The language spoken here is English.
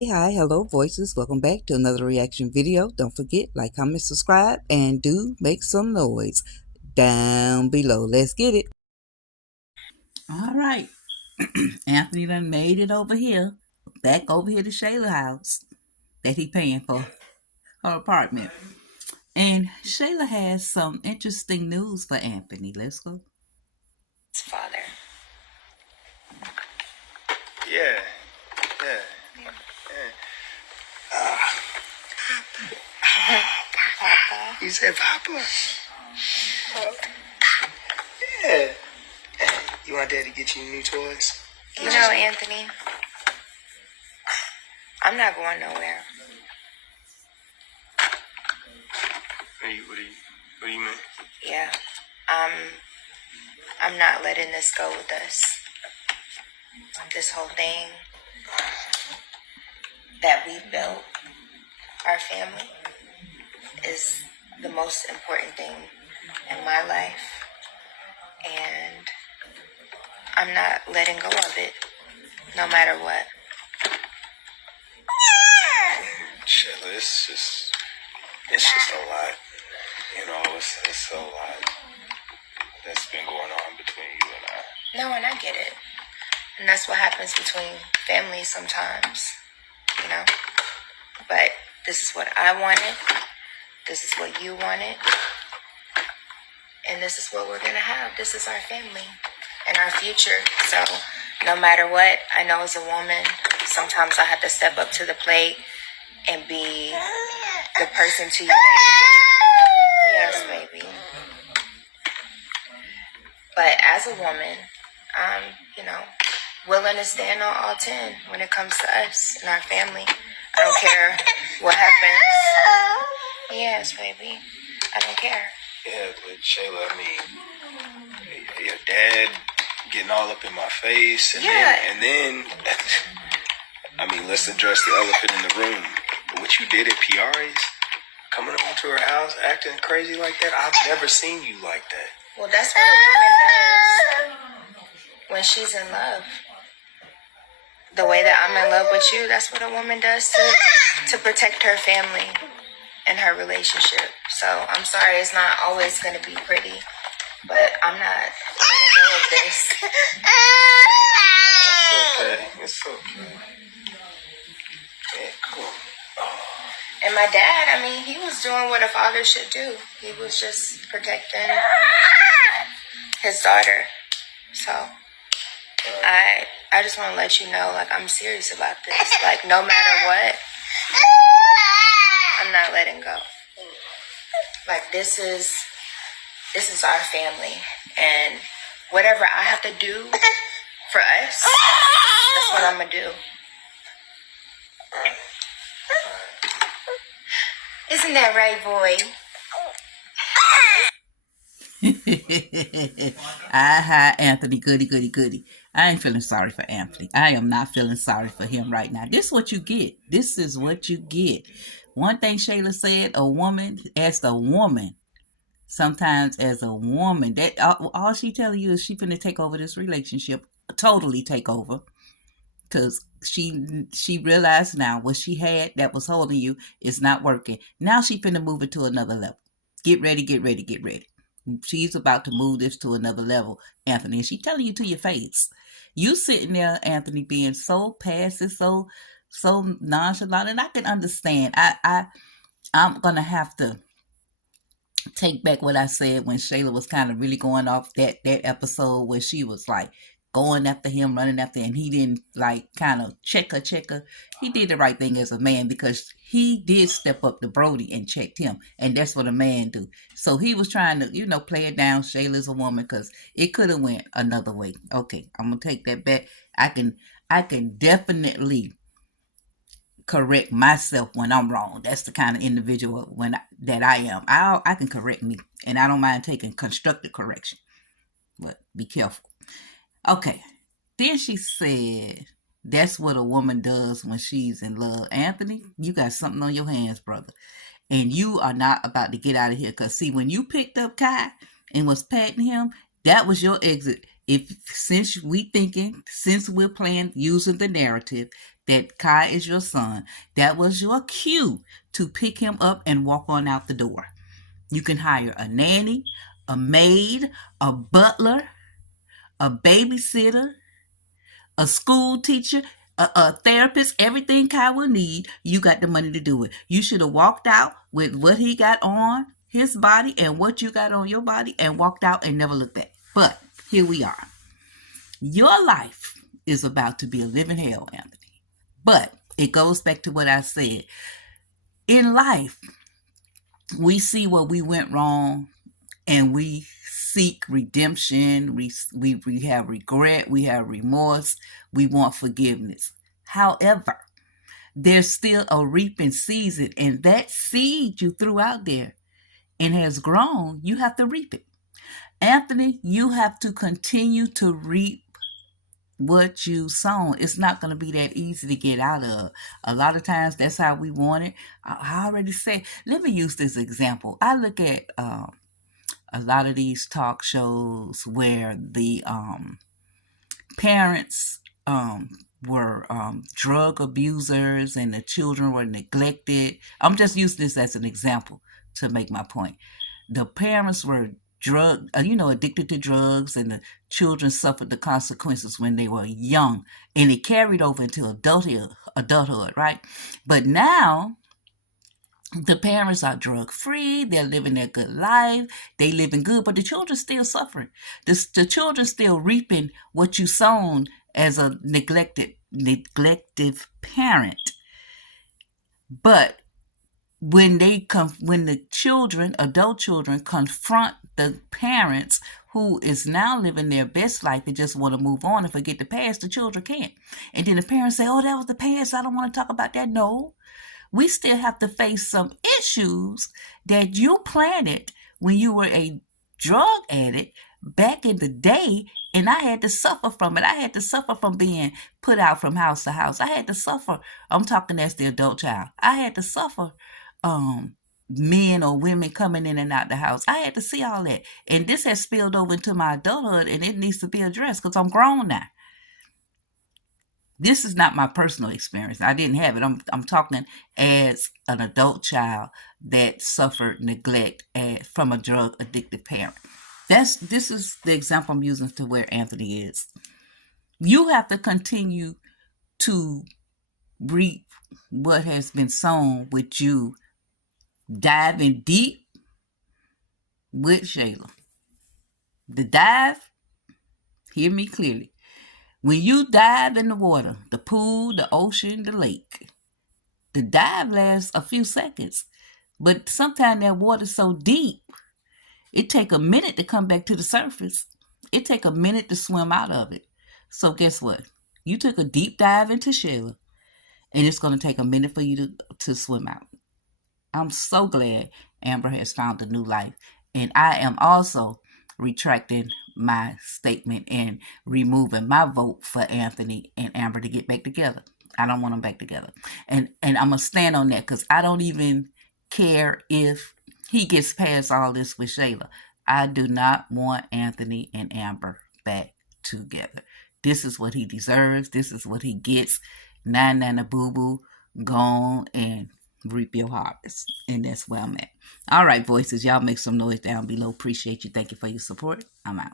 Hey, hi, hello, voices. Welcome back to another reaction video. Don't forget, like, comment, subscribe, and do make some noise down below. Let's get it. All right. Anthony done made it over here, back over here to Shayla house that he paying for her apartment. And Shayla has some interesting news for Anthony. Let's go. Father. Yeah, yeah, yeah. Papa. You said Papa? Yeah. You want Dad to get you new toys? You know, Anthony, I'm not going nowhere. What do you mean? Yeah. Um, I'm not letting this go with us. This whole thing that we've built, our family, is the most important thing in my life. And I'm not letting go of it, no matter what. Shayla, it's just a lot. You know, it's a lot that's been going on between you and I. No, and I get it. And that's what happens between families sometimes, you know? But this is what I wanted. This is what you wanted. And this is what we're going to have. This is our family and our future. So no matter what, I know as a woman, sometimes I have to step up to the plate and be the person to you that you need. Yes, baby. But as a woman, I'm, willing to stand on all 10 when it comes to us and our family. I don't care what happens. Yes, baby. I don't care. Yeah, but Shayla, I mean, your dad getting all up in my face, and then, I mean, let's address the elephant in the room. What you did at PR's, coming over to her house, acting crazy like that. I've never seen you like that. Well, that's what a woman does when she's in love. The way that I'm in love with you, that's what a woman does to protect her family and her relationship. So I'm sorry, it's not always going to be pretty, but I'm not letting go of this. It's okay. It's okay. Yeah, cool. And my dad, I mean, he was doing what a father should do. He was just protecting his daughter. So I just want to let you know, like, I'm serious about this. Like, no matter what, I'm not letting go. Like, this is our family, and whatever I have to do for us, that's what I'm gonna do. Isn't that right, boy? Hi, Anthony. Goody, goody, goody. I ain't feeling sorry for Anthony. I am not feeling sorry for him right now. This is what you get. This is what you get. One thing Shayla said, a woman, as a woman, sometimes as a woman, that all she telling you is she finna take over this relationship, totally take over, because she realized now what she had that was holding you is not working. Now she finna move it to another level. Get ready, get ready, get ready. She's about to move this to another level, Anthony. And she telling you to your face. You sitting there, Anthony, being so passive, so nonchalant, and I can understand. I'm gonna have to take back what I said when Shayla was kind of really going off that episode where she was like going after him, running after, and he didn't like kind of check her. He did the right thing as a man because he did step up to Brody and checked him, and that's what a man do. So he was trying to play it down. Shayla's a woman because it could have went another way. Okay, I'm gonna take that back. I can definitely correct myself when I'm wrong. That's the kind of individual that I am. I can correct me, and I don't mind taking constructive correction. But be careful. Okay. Then she said, "That's what a woman does when she's in love." Anthony, you got something on your hands, brother, and you are not about to get out of here. Cause see, when you picked up Kai and was patting him, that was your exit. If since we're playing using the narrative that Kai is your son. That was your cue to pick him up and walk on out the door. You can hire a nanny, a maid, a butler, a babysitter, a school teacher, a therapist, everything Kai will need. You got the money to do it. You should have walked out with what he got on his body and what you got on your body and walked out and never looked back. But here we are. Your life is about to be a living hell, Anthony. But it goes back to what I said. In life, we see where we went wrong and we seek redemption. We have regret. We have remorse. We want forgiveness. However, there's still a reaping season, and that seed you threw out there and has grown, you have to reap it. Anthony, you have to continue to reap what you sown. It's not going to be that easy to get out of. A lot of times that's how we want it. I already said, let me use this example. I look at a lot of these talk shows where the parents were drug abusers and the children were neglected. I'm just using this as an example to make my point. The parents were addicted to drugs, and the children suffered the consequences when they were young, and it carried over into adulthood, right? But now the parents are drug free. They're living their good life. They living good, but the children still suffering. The children still reaping what you sown as a neglective parent. But when the children, adult children, confront the parents who is now living their best life and just want to move on and forget the past, the children can't. And then the parents say, "Oh, that was the past. I don't want to talk about that." No, we still have to face some issues that you planted when you were a drug addict back in the day, and I had to suffer from it. I had to suffer from being put out from house to house. I had to suffer. I'm talking as the adult child. I had to suffer men or women coming in and out the house. I had to see all that. And this has spilled over into my adulthood, and it needs to be addressed because I'm grown now. This is not my personal experience. I didn't have it. I'm talking as an adult child that suffered neglect from a drug addicted parent. This is the example I'm using to where Anthony is. You have to continue to reap what has been sown with you diving deep with Shayla. The dive, hear me clearly. When you dive in the water, the pool, the ocean, the lake, the dive lasts a few seconds. But sometimes that water's so deep, it take a minute to come back to the surface. It take a minute to swim out of it. So guess what? You took a deep dive into Shayla, and it's going to take a minute for you to swim out. I'm so glad Amber has found a new life. And I am also retracting my statement and removing my vote for Anthony and Amber to get back together. I don't want them back together. And I'm going to stand on that because I don't even care if he gets past all this with Shayla. I do not want Anthony and Amber back together. This is what he deserves. This is what he gets. Nana boo boo, gone and reap your harvest. And that's where I'm at. All right, voices, y'all make some noise down below. Appreciate you. Thank you for your support. I'm out.